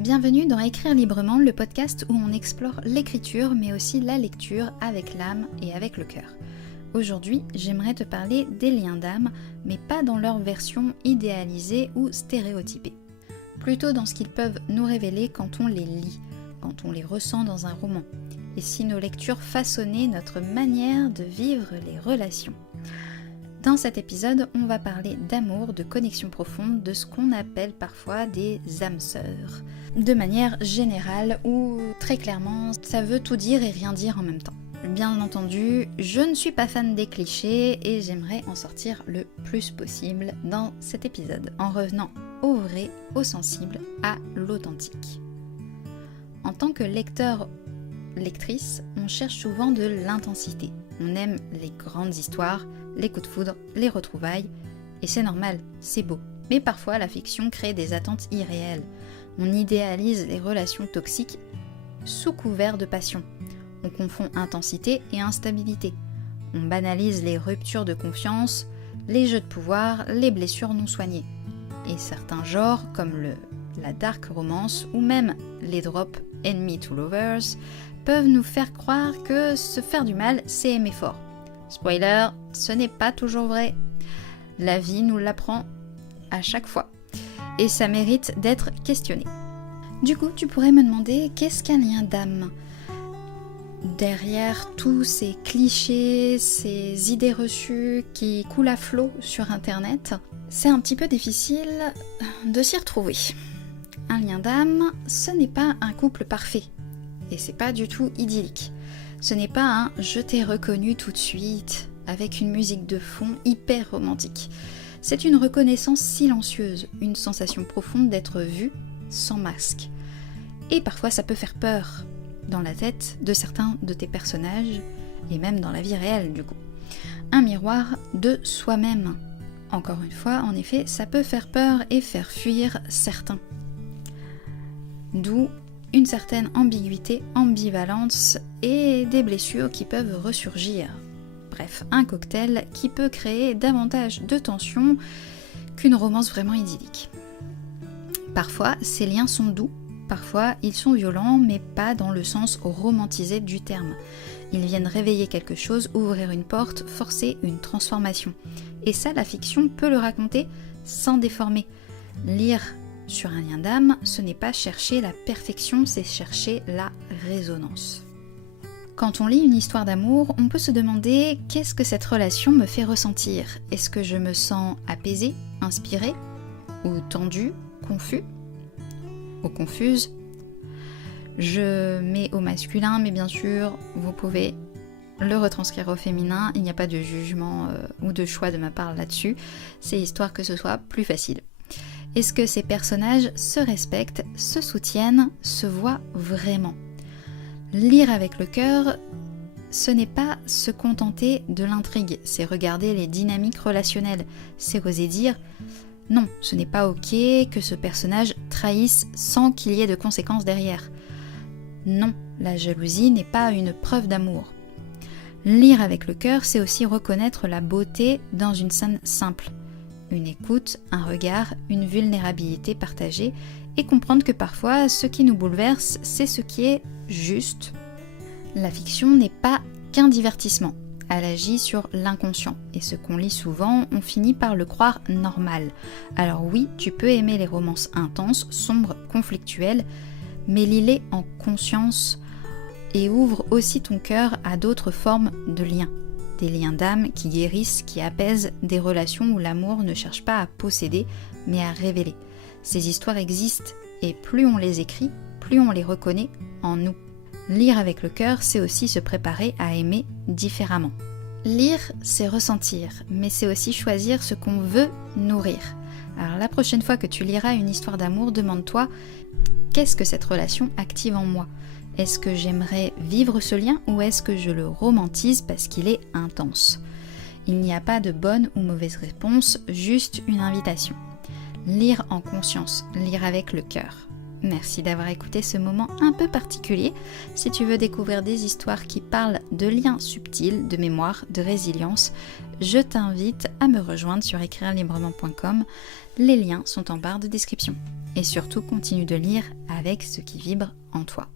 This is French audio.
Bienvenue dans Écrire librement, le podcast où on explore l'écriture mais aussi la lecture avec l'âme et avec le cœur. Aujourd'hui, j'aimerais te parler des liens d'âme, mais pas dans leur version idéalisée ou stéréotypée. Plutôt dans ce qu'ils peuvent nous révéler quand on les lit, quand on les ressent dans un roman, et si nos lectures façonnaient notre manière de vivre les relations. Dans cet épisode, on va parler d'amour, de connexion profonde, de ce qu'on appelle parfois des âmes sœurs. De manière générale ou très clairement, ça veut tout dire et rien dire en même temps. Bien entendu, je ne suis pas fan des clichés et j'aimerais en sortir le plus possible dans cet épisode, en revenant au vrai, au sensible, à l'authentique. En tant que lecteur-lectrice, on cherche souvent de l'intensité. On aime les grandes histoires, les coups de foudre, les retrouvailles, et c'est normal, c'est beau. Mais parfois, la fiction crée des attentes irréelles. On idéalise les relations toxiques sous couvert de passion. On confond intensité et instabilité. On banalise les ruptures de confiance, les jeux de pouvoir, les blessures non soignées. Et certains genres, comme la dark romance ou même les drops enemy to lovers, peuvent nous faire croire que se faire du mal, c'est aimer fort. Spoiler, ce n'est pas toujours vrai. La vie nous l'apprend à chaque fois. Et ça mérite d'être questionné. Du coup, tu pourrais me demander, qu'est-ce qu'un lien d'âme ? Derrière tous ces clichés, ces idées reçues qui coulent à flot sur Internet, c'est un petit peu difficile de s'y retrouver. Un lien d'âme, ce n'est pas un couple parfait. Et c'est pas du tout idyllique. Ce n'est pas un « je t'ai reconnu tout de suite » avec une musique de fond hyper romantique. C'est une reconnaissance silencieuse, une sensation profonde d'être vu sans masque. Et parfois ça peut faire peur dans la tête de certains de tes personnages, et même dans la vie réelle du coup. Un miroir de soi-même. Encore une fois, en effet, ça peut faire peur et faire fuir certains. D'où une certaine ambiguïté, ambivalence et des blessures qui peuvent ressurgir. Bref, un cocktail qui peut créer davantage de tension qu'une romance vraiment idyllique. Parfois, ces liens sont doux, parfois ils sont violents, mais pas dans le sens romantisé du terme. Ils viennent réveiller quelque chose, ouvrir une porte, forcer une transformation. Et ça, la fiction peut le raconter sans déformer. Lire sur un lien d'âme, ce n'est pas chercher la perfection, c'est chercher la résonance. Quand on lit une histoire d'amour, on peut se demander qu'est-ce que cette relation me fait ressentir ? Est-ce que je me sens apaisée, inspirée, ou tendue, confus, ou confuse ? Je mets au masculin, mais bien sûr, vous pouvez le retranscrire au féminin, il n'y a pas de jugement ou de choix de ma part là-dessus, c'est histoire que ce soit plus facile. Est-ce que ces personnages se respectent, se soutiennent, se voient vraiment ? Lire avec le cœur, ce n'est pas se contenter de l'intrigue, c'est regarder les dynamiques relationnelles, c'est oser dire « non, ce n'est pas ok que ce personnage trahisse sans qu'il y ait de conséquences derrière ». Non, la jalousie n'est pas une preuve d'amour. Lire avec le cœur, c'est aussi reconnaître la beauté dans une scène simple. Une écoute, un regard, une vulnérabilité partagée et comprendre que parfois ce qui nous bouleverse, c'est ce qui est juste. La fiction n'est pas qu'un divertissement, elle agit sur l'inconscient et ce qu'on lit souvent, on finit par le croire normal. Alors oui, tu peux aimer les romances intenses, sombres, conflictuelles, mais lis-les en conscience et ouvre aussi ton cœur à d'autres formes de liens. Des liens d'âme qui guérissent, qui apaisent, des relations où l'amour ne cherche pas à posséder, mais à révéler. Ces histoires existent, et plus on les écrit, plus on les reconnaît en nous. Lire avec le cœur, c'est aussi se préparer à aimer différemment. Lire, c'est ressentir, mais c'est aussi choisir ce qu'on veut nourrir. Alors la prochaine fois que tu liras une histoire d'amour, demande-toi « Qu'est-ce que cette relation active en moi ? Est-ce que j'aimerais vivre ce lien ou est-ce que je le romantise parce qu'il est intense ?» Il n'y a pas de bonne ou mauvaise réponse, juste une invitation. Lire en conscience, lire avec le cœur. Merci d'avoir écouté ce moment un peu particulier. Si tu veux découvrir des histoires qui parlent de liens subtils, de mémoire, de résilience, je t'invite à me rejoindre sur écrirelibrement.com. Les liens sont en barre de description. et surtout continue de lire avec ce qui vibre en toi.